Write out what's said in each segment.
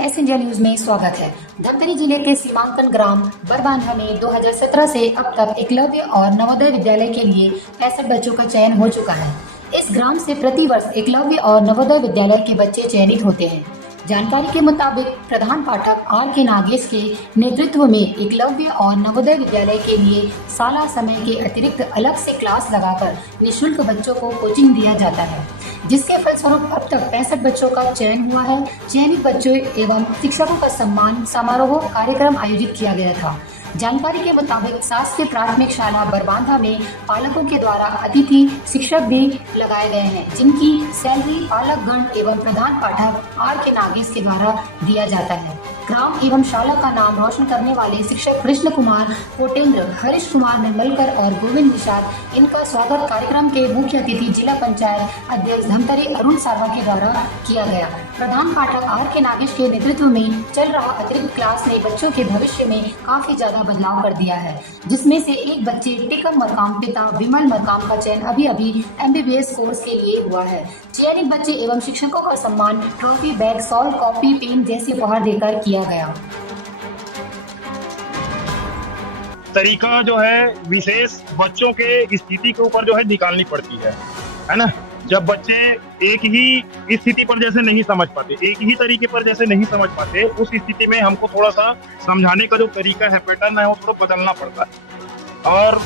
S India news में स्वागत है। धमतरी जिले के सीमांकन ग्राम बरबांधा में 2017 से अब तक एकलव्य और नवोदय विद्यालय के लिए 65 बच्चों का चयन हो चुका है। इस ग्राम से प्रतिवर्ष एकलव्य और नवोदय विद्यालय के बच्चे चयनित होते हैं। जानकारी के मुताबिक प्रधान पाठक आर के नागेश के नेतृत्व में एकलव्य और नवोदय विद्यालय के लिए शाला समय के अतिरिक्त अलग से क्लास लगाकर निःशुल्क बच्चों को कोचिंग दिया जाता है, जिसके फलस्वरूप अब तक 65 बच्चों का चयन हुआ है। चयनित बच्चों एवं शिक्षकों का सम्मान समारोह कार्यक्रम आयोजित किया गया था। जानकारी के मुताबिक शासकीय प्राथमिक शाला बरबांधा में पालकों के द्वारा अतिथि शिक्षक भी लगाए गए हैं, जिनकी सैलरी पालक गण एवं प्रधान पाठक आर के नागेश के द्वारा दिया जाता है। ग्राम एवं शाला का नाम रोशन करने वाले शिक्षक कृष्ण कुमार कोटेंद्र, हरीश कुमार निर्मलकर और गोविंद निषाद, इनका स्वागत कार्यक्रम के मुख्य अतिथि जिला पंचायत अध्यक्ष धमतरी अरुण शर्मा के द्वारा किया गया। प्रधान पाठक आर के नागेश के नेतृत्व में चल रहा अतिरिक्त क्लास ने बच्चों के भविष्य में काफी ज्यादा बदलाव कर दिया है, जिसमें से एक बच्चे टिकम मरकाम पिता विमल मरकाम का चयन अभी MBBS कोर्स के लिए हुआ है। चयनित बच्चे एवं शिक्षकों का सम्मान trophy, bag, shawl, copy, pen जैसे उपहार देकर किया गया। तरीका जो है विशेष बच्चों के स्थिति के ऊपर जो है निकालनी पड़ती है ना। जब बच्चे एक ही स्थिति पर जैसे नहीं समझ पाते, एक ही तरीके पर जैसे नहीं समझ पाते, उस स्थिति में हमको थोड़ा सा समझाने का जो तरीका है, पैटर्न है, वो थोड़ा बदलना पड़ता है। और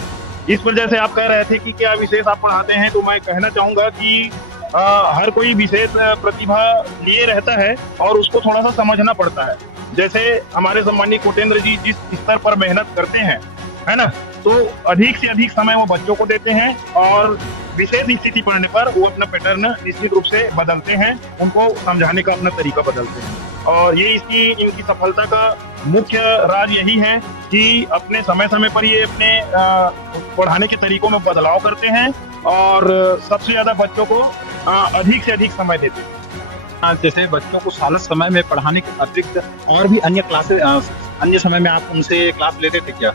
इस वजह से आप कह रहे थे कि क्या विशेष आप पढ़ाते हैं, तो मैं कहना चाहूंगा कि हर कोई विशेष प्रतिभा लिए रहता है और उसको थोड़ा सा समझना पड़ता है। जैसे हमारे सम्मानित कोटेंद्र जी जिस स्तर पर मेहनत करते हैं, है ना, तो अधिक से अधिक समय वो बच्चों को देते हैं और विशेष स्थिति पढ़ने पर वो अपना पैटर्न निश्चित रूप से बदलते हैं, उनको समझाने का अपना तरीका बदलते हैं। और ये इनकी सफलता का मुख्य राज यही है कि अपने समय समय पर ये अपने पढ़ाने के तरीकों में बदलाव करते हैं और सबसे ज्यादा बच्चों को अधिक से अधिक समय देते हैं। जैसे बच्चों को शाला समय में पढ़ाने के अतिरिक्त और भी अन्य क्लासेस, अन्य समय में आप उनसे क्लास लेते थे क्या?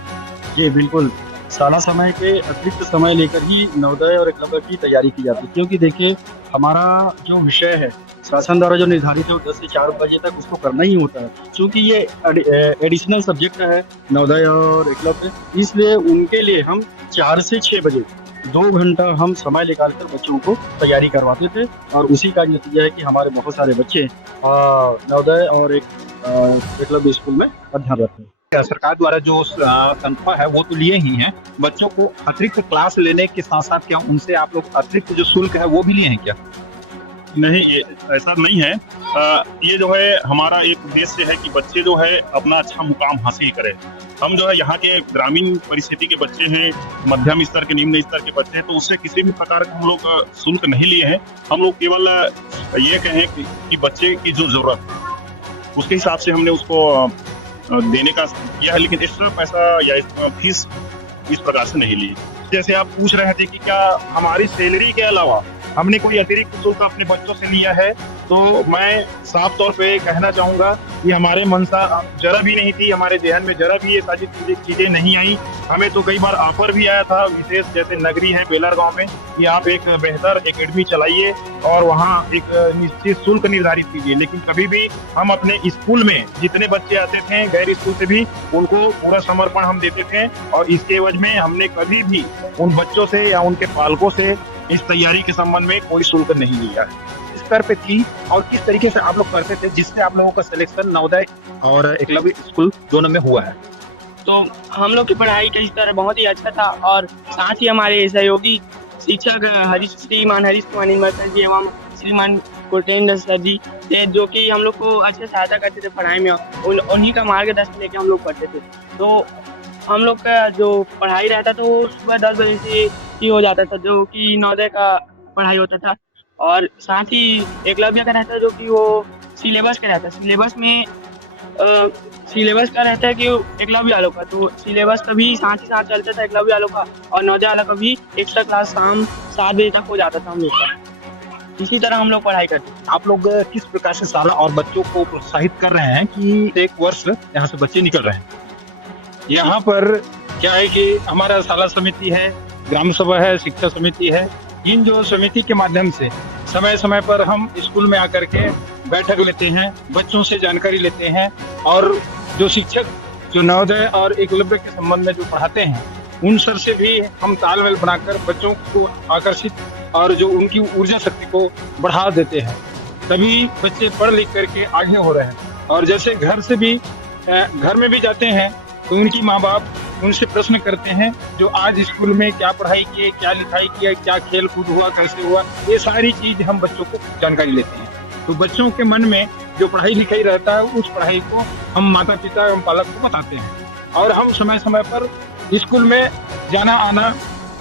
जी बिल्कुल, शाला समय के अतिरिक्त समय लेकर ही नवोदय और एकलव्य की तैयारी की जाती है, क्योंकि देखिए हमारा जो विषय है शासन द्वारा जो निर्धारित है 10 से 4 बजे तक उसको करना ही होता है। क्योंकि ये एडिशनल सब्जेक्ट है नवोदय और एकलव्य, इसलिए उनके लिए हम 4 से 6 बजे 2 घंटा हम समय निकालकर बच्चों को तैयारी करवाते थे और उसी का नतीजा है कि हमारे बहुत सारे बच्चे नवोदय और एकलव्य स्कूल में अध्ययनरत हैं। सरकार द्वारा जो तनख्वाह है वो तो लिए ही हैं, बच्चों को अतिरिक्त क्लास लेने के साथ साथ क्या उनसे आप लोग अतिरिक्त जो शुल्क है वो भी लिए हैं क्या? नहीं, ये ऐसा नहीं है। ये जो है हमारा एक उद्देश्य है कि बच्चे जो है अपना अच्छा मुकाम हासिल करें। हम जो है यहाँ के ग्रामीण परिस्थिति के बच्चे हैं, मध्यम स्तर के, निम्न स्तर के बच्चे हैं, तो उससे किसी भी प्रकार का हम लोग शुल्क नहीं लिए हैं। हम लोग केवल ये कहें कि बच्चे की जो जरूरत है उसके हिसाब से हमने उसको देने का किया है, लेकिन एक्स्ट्रा पैसा या फीस इस प्रकार से नहीं ली। जैसे आप पूछ रहे थे कि क्या हमारी सैलरी के अलावा हमने कोई अतिरिक्त शुल्क अपने बच्चों से लिया है, तो मैं साफ तौर पे कहना चाहूंगा कि हमारे मनसा जरा भी नहीं थी, हमारे जहन में जरा भी ये सारी चीजें नहीं आई। हमें तो कई बार ऑफर भी आया था विशेष, जैसे नगरी है बेलर गांव में, कि आप एक बेहतर एकेडमी चलाइए और वहाँ एक निश्चित शुल्क निर्धारित कीजिए, लेकिन कभी भी हम अपने स्कूल में जितने बच्चे आते थे गैर स्कूल से भी उनको पूरा समर्पण हम देते थे और इसके एवज में हमने कभी भी उन बच्चों से या उनके पालकों से इस तैयारी के संबंध में कोई शुल्क नहीं लिया है। इस स्तर पे थी और किस तरीके से आप लोग करते थे जिससे आप लोगों का सिलेक्शन नवोदय और एकलव्य स्कूल दोनों में हुआ है? तो हम लोग की पढ़ाई का स्तर बहुत ही अच्छा था और साथ ही हमारे सहयोगी शिक्षक श्रीमान हरीश कुमार निर्मलकर जी एवं श्रीमान कोटेंद्र सर जी थे, जो कि हम लोग को अच्छे सहायता करते थे पढ़ाई में। उन्हीं का मार्गदर्शन लेके हम लोग पढ़ते थे। तो हम लोग का जो पढ़ाई रहता था वो सुबह 10 बजे से ही हो जाता था, जो कि नवोदय का पढ़ाई होता था, और साथ ही एकलव्य का रहता है जो कि वो सिलेबस का रहता है। सिलेबस का रहता है कि एकलव्य वालों का, तो सिलेबस का भी साथ ही साथ चलता था एकलव्य वालों का, और नवोदय वालों का भी एक्स्ट्रा क्लास शाम 7 बजे तक हो जाता था हम लोग का। इसी तरह हम लोग पढ़ाई करते थे। आप लोग किस प्रकार से शाला और बच्चों को प्रोत्साहित कर रहे हैं कि एक वर्ष यहाँ से बच्चे निकल रहे हैं? यहाँ पर क्या है कि हमारा शाला समिति है, ग्राम सभा है, शिक्षा समिति है, इन जो समिति के माध्यम से समय समय पर हम स्कूल में आकर के बैठक लेते हैं, बच्चों से जानकारी लेते हैं और जो शिक्षक जो नवोदय और एकलव्य के संबंध में जो पढ़ाते हैं उन सर से भी हम तालमेल बनाकर बच्चों को आकर्षित और जो उनकी ऊर्जा शक्ति को बढ़ा देते हैं, तभी बच्चे पढ़ लिख करके आगे हो रहे हैं। और जैसे घर में भी जाते हैं तो उनकी माँ बाप उनसे प्रश्न करते हैं जो आज स्कूल में क्या पढ़ाई किए, क्या लिखाई किया, क्या खेल कूद हुआ, कैसे हुआ, ये सारी चीज हम बच्चों को जानकारी लेते हैं। तो बच्चों के मन में जो पढ़ाई लिखाई रहता है उस पढ़ाई को हम माता पिता एवं पालक को बताते हैं और हम समय समय पर स्कूल में जाना आना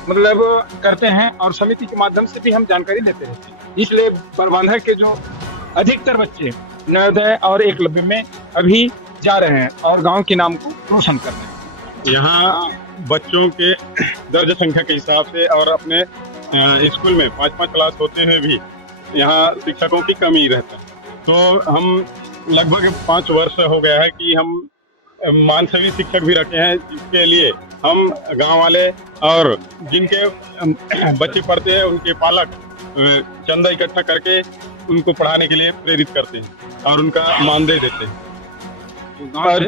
मतलब करते हैं और समिति के माध्यम से भी हम जानकारी लेते रहते हैं। इसलिए बरबांधा के जो अधिकतर बच्चे नवोदय और एकलव्य में अभी जा रहे हैं और गांव के नाम को रोशन कर रहे हैं। यहाँ बच्चों के दर्ज संख्या के हिसाब से और अपने स्कूल में 5-5 क्लास होते हुए भी यहाँ शिक्षकों की कमी रहता है। तो हम लगभग 5 वर्ष हो गया है कि हम मानसवी शिक्षक भी रखे हैं, जिसके लिए हम गांव वाले और जिनके बच्चे पढ़ते हैं उनके पालक चंदा इकट्ठा करके उनको पढ़ाने के लिए प्रेरित करते हैं और उनका मानदेय देते हैं। और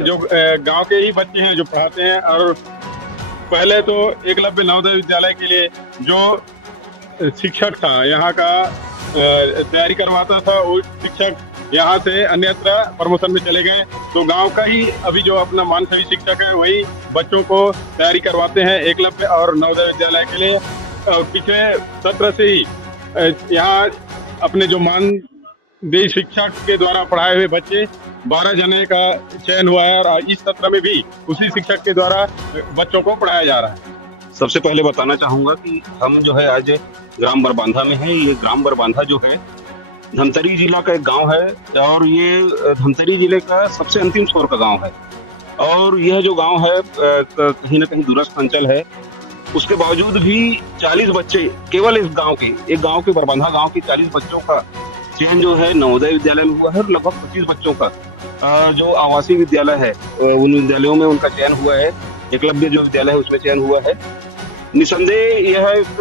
जो गांव के ही बच्चे हैं जो पढ़ाते हैं और पहले तो एकलव्य नवोदय विद्यालय के लिए जो शिक्षक था यहाँ का तैयारी करवाता था, वो शिक्षक यहाँ से अन्यत्र प्रमोशन में चले गए। तो गांव का ही अभी जो अपना मानसवी शिक्षक है वही बच्चों को तैयारी करवाते हैं एकलव्य और नवोदय विद्यालय के लिए। पिछले सत्र से ही यहाँ अपने जो मानदेय शिक्षक के द्वारा पढ़ाए हुए बच्चे 12 जने का चयन हुआ है और इस सत्र में भी उसी शिक्षक के द्वारा बच्चों को पढ़ाया जा रहा है। सबसे पहले बताना चाहूंगा कि हम जो है आज ग्राम बरबांधा में है। ये ग्राम बरबांधा जो है धमतरी जिला का एक गांव है और ये धमतरी जिले का सबसे अंतिम छोर का गांव है और यह जो गांव है कहीं ना कहीं दूरस्थ अंचल है। उसके बावजूद भी 40 बच्चे केवल इस गांव के, एक गांव के बरबांधा गांव के 40 बच्चों का चयन जो है नवोदय विद्यालय में हुआ है और लगभग 25 बच्चों का जो आवासीय विद्यालय है उन विद्यालयों में उनका चयन हुआ है। एकलव्य जो विद्यालय है उसमें चयन हुआ है। निसंदेह यह एक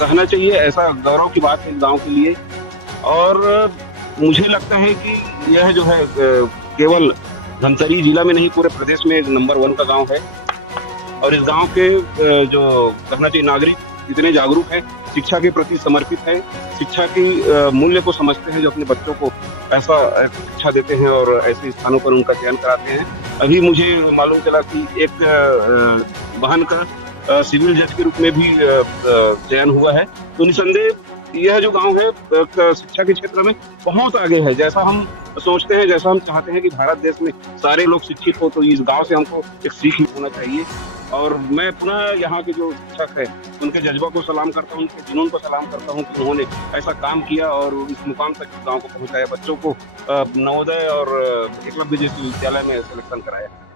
कहना चाहिए ऐसा गौरव की बात है गांव के लिए और मुझे लगता है कि यह जो है केवल धमतरी जिला में नहीं पूरे प्रदेश में एक नंबर 1 का गांव है और इस गांव के जो कहना चाहिए नागरिक इतने जागरूक हैं, शिक्षा के प्रति समर्पित है, शिक्षा की मूल्य को समझते हैं, जो अपने बच्चों को ऐसा शिक्षा देते हैं और ऐसे स्थानों पर उनका चयन कराते हैं। अभी मुझे मालूम चला कि एक वाहन का सिविल जज के रूप में भी चयन हुआ है। तो निसंदेह यह जो गांव है शिक्षा के क्षेत्र में बहुत आगे है। जैसा हम सोचते हैं, जैसा हम चाहते हैं कि भारत देश में सारे लोग शिक्षित हो, तो इस गांव से हमको एक सीख होना चाहिए। और मैं पुनः यहाँ के जो शिक्षक है उनके जज्बा को सलाम करता हूँ, उनके जुनून को सलाम करता हूँ कि उन्होंने ऐसा काम किया और इस मुकाम तक गांव को पहुँचाया, बच्चों को नवोदय और एकलव्य जैसे विद्यालय में सिलेक्शन कराया।